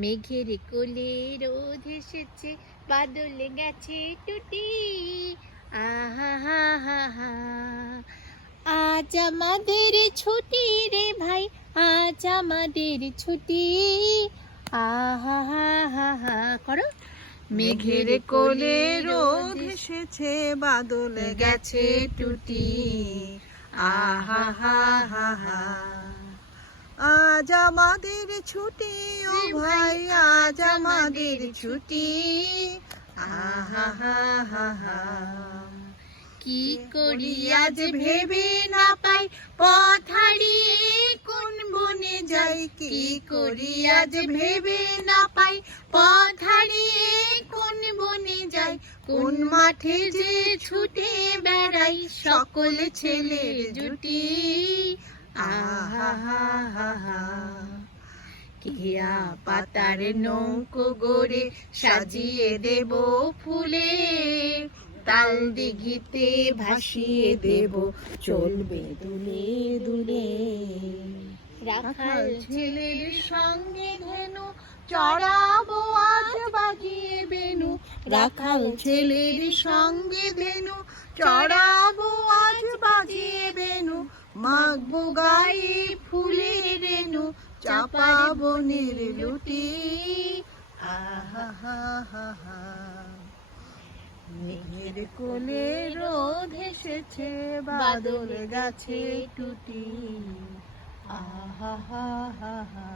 মেঘের কোলে রোদ এসেছে, বাদল গেছে টুটি। আহা হা হা হা, আজ আমাদের ছুটি রে ভাই, আজ আমাদের ছুটি। আহা হা হা হা করো। মেঘের কোলে রোদ এসেছে, বাদল গেছে টুটি। আহা হা হা হা, আজ আমাদের ছুটি ও ভাই, আজ আমাদের ছুটি। আহা হা হা হা, কি করি আজ ভেবে না পাই, পথ হারিয়ে কোন বনে যাই। কি করি আজ ভেবে না পাই, পথ হারিয়ে কোন বনে যাই। কোন মাঠে যে ছুটে বেড়াই, সকল ছেলের জুটি। আহা হা হা হা, কেয়া পাতার নৌকো গড়ে সাজিয়ে দেব ফুলে, তাল দিঘিতে ভাসিয়ে দেব চলবে দুলে দুলে। রাখাল ছেলের সঙ্গে ধেনু চড়াবো আজ বাজিয়ে বেনু। রাখাল ছেলের সঙ্গে ধেনু চড়াবো আজ বাজিয়ে বেনু। মাগবো গায়ে ফুলের রেণু, চাপা বনের লুটি। আহা হা হা হা, মেঘের কোলে রোদ এসেছে, বাদল গাছে টুটি। আহা হা হা হা।